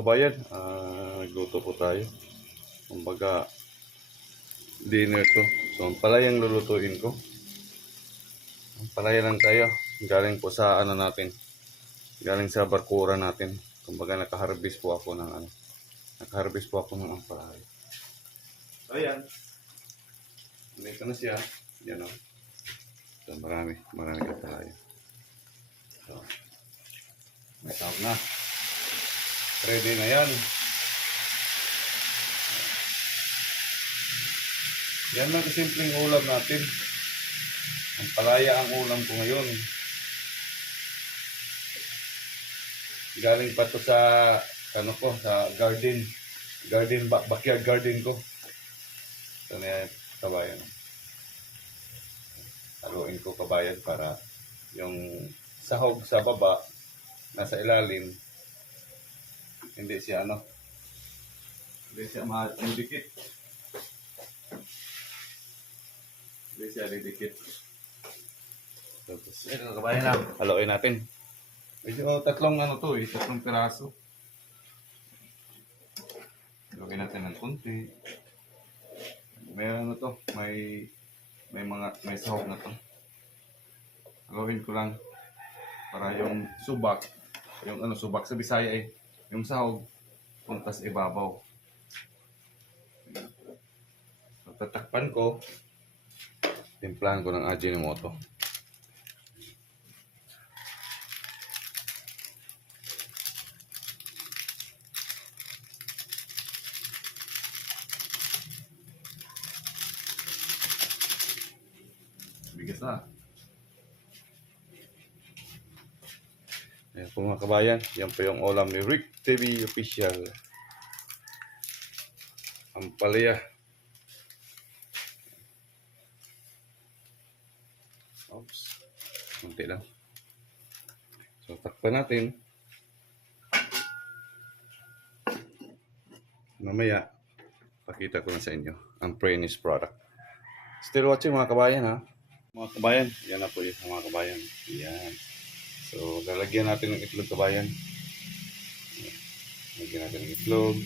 kabayan, nagluto po tayo. Kumbaga, dinner to. So, ang palaya ang lulutuin ko. Ang palaya lang tayo. Galing po sa ano natin. Galing sa barkura natin. Kumbaga, nakaharvest po ako ng ano. Nakaharvest po ako ng ampalaya. So, ayan. Dito na siya. Yan o. So, marami ka palaya. So, may tawag na. Ready na yan. Yan lang kasimpleng ulam natin. Ang palaya ang ulam ko ngayon. Galing pa to sa ano ko, sa garden. Backyard garden ko. Ito na yan, kabayan. Haluin ko kabayan para yung sahog sa baba, nasa ilalim, hindi siya madikit. Hindi siya didikit. Tapos, ito kabayan na. Haluin natin. Medyo tatlong piraso. Haluin natin ng konti. May sahog na to. Haluin ko lang para yung subak, subak sa Bisaya yung sahog punta sa ibabaw. So, tatakpan ko. Timplahan ko ng Ajinomoto. Bigas na. Ayan po mga kabayan. Yan po yung ulam ni Rick TV Official. Ampalaya. Oops. Kunti lang. So, takpan natin. Mamaya, pakita ko na sa inyo ang finished product. Still watching mga kabayan ha. Mga kabayan, yan na po yung mga kabayan. Yan. So, lalagyan natin ng itlog kabayan. Lalagyan natin ng itlog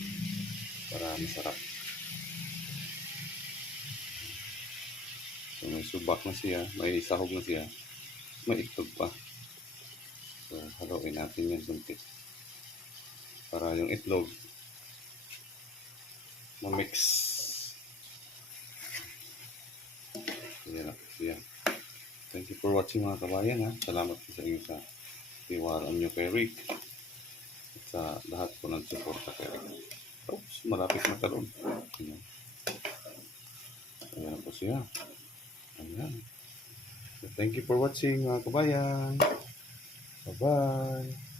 para masarap. So, may subak na siya, may sahog na siya, may itlog pa. So, haluin natin yan suntik. Para yung itlog ma-mix. Yan. Yan. Thank you for watching mga kabayan ha. Salamat po sa inyo sa tiwala nyo kay Rick. At sa lahat po nagsuporta kay Rick. Oops, malapit na talon. Ayan. Ayan po siya. Ayan. So, thank you for watching mga kabayan. Bye-bye.